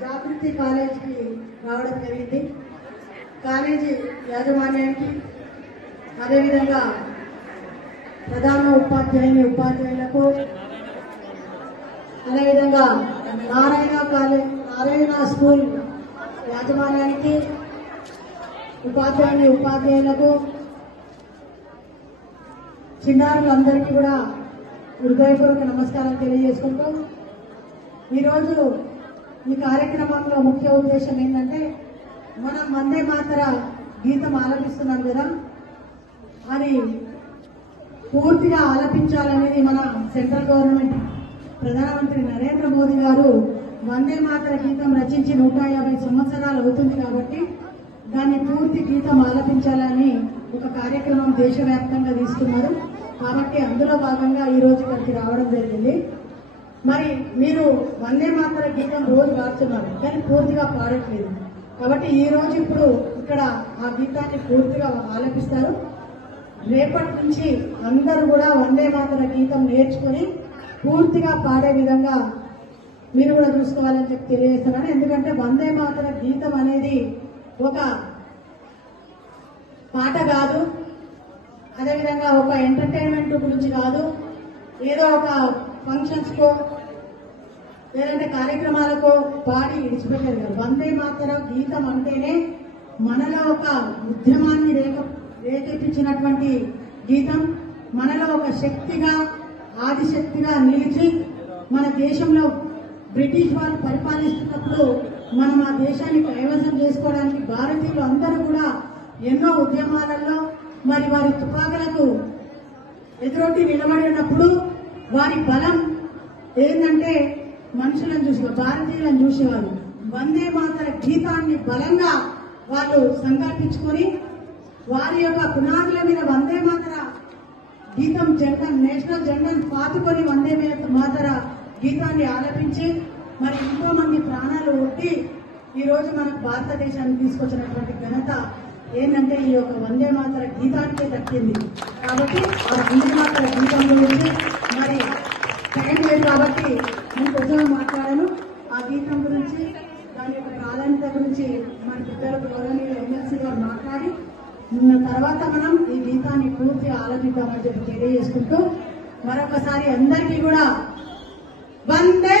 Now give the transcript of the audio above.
జాగృతి కాలేజీకి రావడం జరిగింది. కాలేజీ యాజమాన్యానికి అదేవిధంగా ప్రధాన ఉపాధ్యాయులకు అదేవిధంగా నారాయణ స్కూల్ యాజమాన్యానికి ఉపాధ్యాయులకు చిన్నారులందరికీ కూడా హృదయపూర్వక నమస్కారాలు తెలియజేసుకుంటూ ఈరోజు ఈ కార్యక్రమంలో ముఖ్య ఉద్దేశం ఏంటంటే మనం వందే మాతర గీతం ఆలపిస్తున్నాం కదా, అది పూర్తిగా ఆలపించాలనేది మన సెంట్రల్ గవర్నమెంట్ ప్రధానమంత్రి నరేంద్ర మోదీ గారు వందే మాతర గీతం రచించి 150 సంవత్సరాలు అవుతుంది కాబట్టి దాన్ని పూర్తి గీతం ఆలపించాలని ఒక కార్యక్రమం దేశవ్యాప్తంగా తీసుకున్నారు. కాబట్టి అందులో భాగంగా ఈ రోజు ఇక్కడికి రావడం జరిగింది. మరి మీరు వందే మాతర గీతం రోజు పాడుతున్నారు కానీ పూర్తిగా పాడట్లేదు. కాబట్టి ఈ రోజు ఇప్పుడు ఇక్కడ ఆ గీతాన్ని పూర్తిగా ఆలపిస్తారు. రేపటి నుంచి అందరూ కూడా వందే మాతర గీతం నేర్చుకుని పూర్తిగా పాడే విధంగా మీరు కూడా చూసుకోవాలని చెప్పి తెలియజేస్తున్నాను. ఎందుకంటే వందే మాతర గీతం అనేది ఒక పాట కాదు, అదేవిధంగా ఒక ఎంటర్టైన్మెంట్ గురించి కాదు, ఏదో ఒక ఫంక్షన్స్ కో లేదంటే కార్యక్రమాలకో పాడి విడిచిపెట్టారు కదా. వందే మాతర గీతం అంటేనే మనలో ఒక ఉద్యమాన్ని రేకెత్తించినటువంటి గీతం, మనలో ఒక శక్తిగా ఆదిశక్తిగా నిలిచి మన దేశంలో బ్రిటిష్ వాళ్ళు పరిపాలిస్తున్నప్పుడు మనం ఆ దేశాన్ని కైవసం చేసుకోవడానికి భారతీయులు అందరూ కూడా ఎన్నో ఉద్యమాలలో మరి వారి తుపాకులకు ఎదురొట్టి నిలబడినప్పుడు వారి బలం ఏంటంటే మనుషులను చూసేవారు, భారతీయులను చూసేవారు. వందే మాతర గీతాన్ని బలంగా వాళ్ళు సంకల్పించుకొని వారి యొక్క పునాదుల మీద వందే మాతర గీతం జెండా నేషనల్ జెండాను పాతుకొని వందే మాతర గీతాన్ని ఆలపించి మరి ఎంతో మంది ప్రాణాలు ఒట్టి ఈ రోజు మనకు భారతదేశాన్ని తీసుకొచ్చినటువంటి ఘనత ఏంటంటే ఈ యొక్క వందే మాతర గీతానికే దక్కింది. కాబట్టి ఆ వందే మాతర గీతం గురించి మరి టైం లేదు కాబట్టి నేను కొంచెం మాట్లాడాను. ఆ గీతం గురించి దాని యొక్క ప్రాధాన్యత గురించి మన పెద్దలు గౌరవనీయులు ఎమ్మెల్సీ గారు మాట్లాడి తర్వాత మనం ఈ గీతాన్ని పూర్తిగా ఆలపిద్దామని చెప్పి తెలియజేసుకుంటూ మరొకసారి అందరికీ కూడా వందే